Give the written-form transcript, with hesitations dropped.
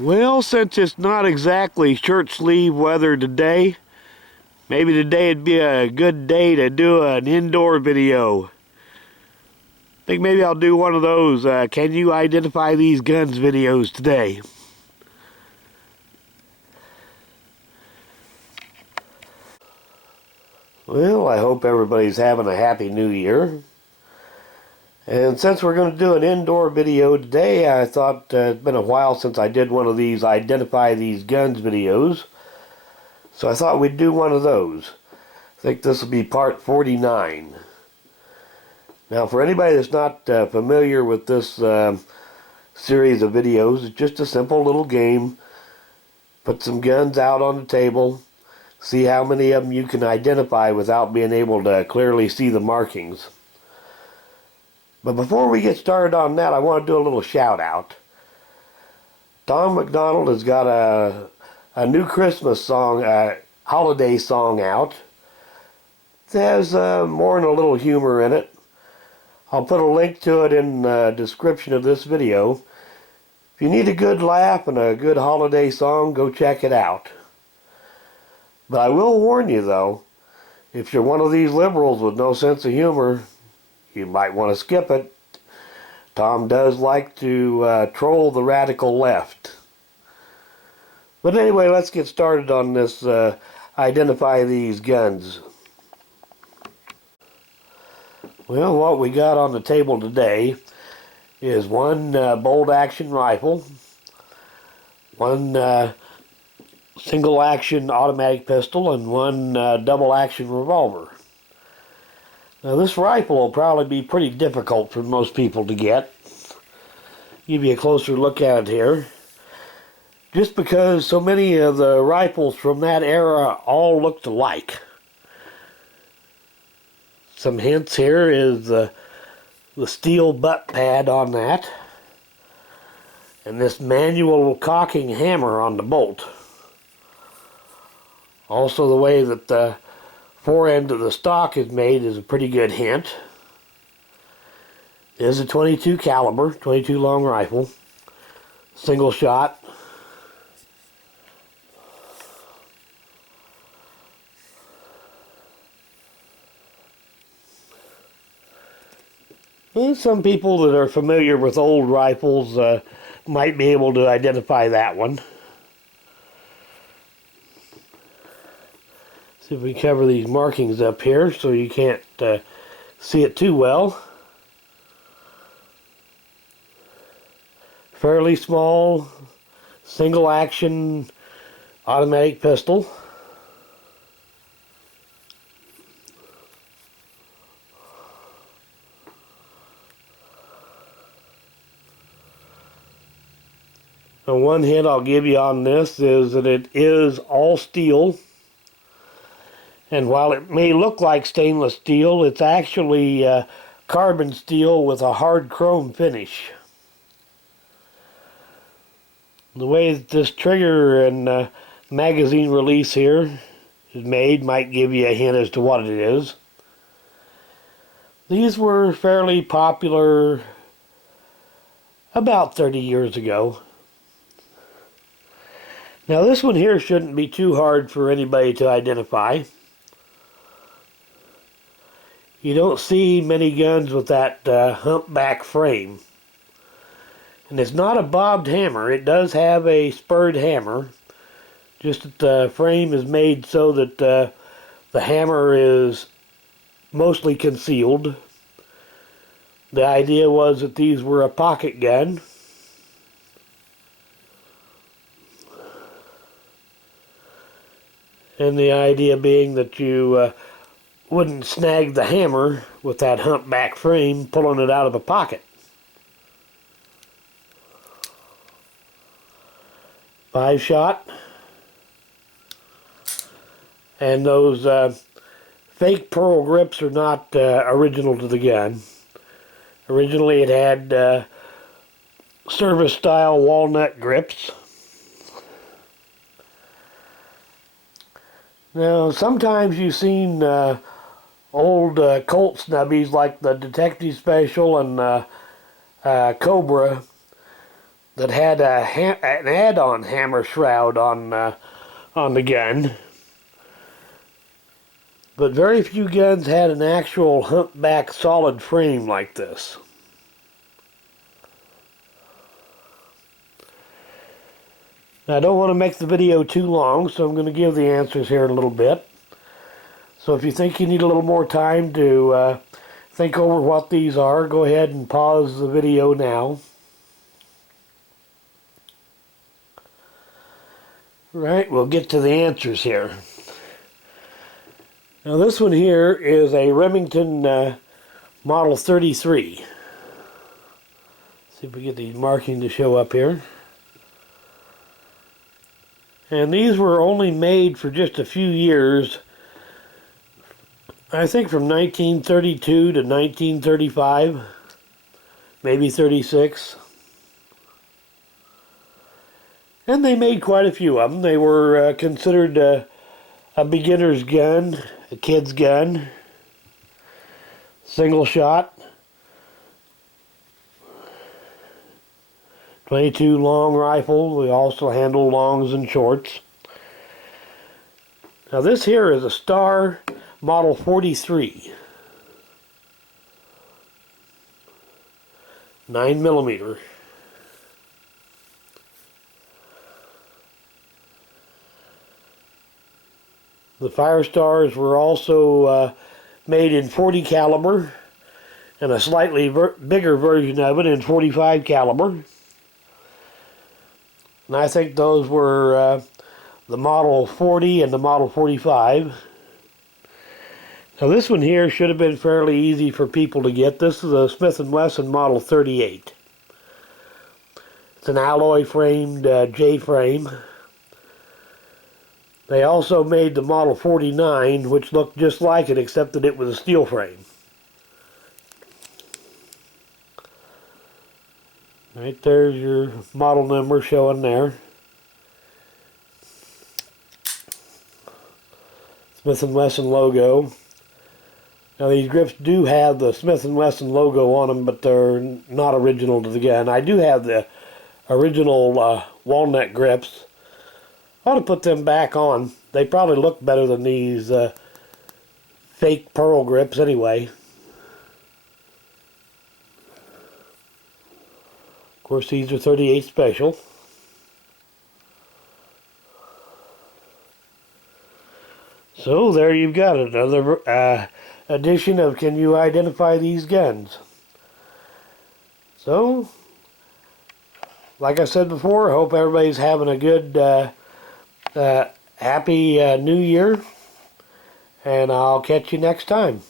Well, since it's not exactly shirt sleeve weather today, maybe today would be a good day to do an indoor video. I think maybe I'll do one of those, can you identify these guns videos today. Well, I hope everybody's having a happy new year. And since we're going to do an indoor video today, I thought it's been a while since I did one of these identify these guns videos. So I thought we'd do one of those. I think this will be part 49. Now for anybody that's not familiar with this series of videos, it's just a simple little game. Put some guns out on the table. See how many of them you can identify without being able to clearly see the markings. But before we get started on that, I want to do a little shout out. Tom MacDonnald has got a new Christmas song, holiday song out. It has more than a little humor in it. I'll put a link to it in the description of this video. If you need a good laugh and a good holiday song, go check it out. But I will warn you though, if you're one of these liberals with no sense of humor, you might want to skip it. Tom does like to troll the radical left. But anyway, let's get started on this identify these guns. Well, what we got on the table today is one bolt action rifle, one single action automatic pistol, and one double action revolver. Now this rifle will probably be pretty difficult for most people to get. Give you a closer look at it here. Just because so many of the rifles from that era all looked alike. Some hints here is the steel butt pad on that. And this manual cocking hammer on the bolt. Also the way that the forend of the stock is made is a pretty good hint. It is a 22 caliber, 22 long rifle, single shot. And some people that are familiar with old rifles might be able to identify that one. See if we cover these markings up here so you can't see it too well. Fairly small, single action automatic pistol. And one hint I'll give you on this is that it is all steel. And while it may look like stainless steel, it's actually carbon steel with a hard chrome finish. The way that this trigger and magazine release here is made might give you a hint as to what it is. These were fairly popular about 30 years ago. Now this one here shouldn't be too hard for anybody to identify. You don't see many guns with that humpback frame. And it's not a bobbed hammer. It does have a spurred hammer. Just that the frame is made so that the hammer is mostly concealed. The idea was that these were a pocket gun. And the idea being that you wouldn't snag the hammer with that humpback frame pulling it out of a pocket. 5-shot. And those fake pearl grips are not original to the gun. Originally it had service style walnut grips. Now sometimes you've seen old Colt snubbies like the Detective Special and Cobra that had an add-on hammer shroud on the gun. But very few guns had an actual humpback solid frame like this. Now, I don't want to make the video too long, so I'm going to give the answers here in a little bit. So if you think you need a little more time to think over what these are, go ahead and pause the video now. Right, we'll get to the answers here. Now this one here is a Remington Model 33. See if we get the marking to show up here. And these were only made for just a few years. I think from 1932 to 1935, maybe 36. And they made quite a few of them. They were considered a beginner's gun, a kid's gun, single shot, 22 long rifle. We also handle longs and shorts. Now this here is a Star Model 43, 9mm. The Firestars were also made in 40 caliber and a slightly bigger version of it in 45 caliber. And I think those were the Model 40 and the Model 45. Now this one here should have been fairly easy for people to get. This is a Smith & Wesson Model 38. It's an alloy framed J-frame. They also made the Model 49, which looked just like it, except that it was a steel frame. Right there's your model number showing there. Smith & Wesson logo. Now these grips do have the Smith & Wesson logo on them, but they're not original to the gun. I do have the original walnut grips. I ought to put them back on. They probably look better than these fake pearl grips anyway. Of course, these are 38 special. So there you've got it, another edition of Can You Identify These Guns? So, like I said before, I hope everybody's having a good happy New Year, and I'll catch you next time.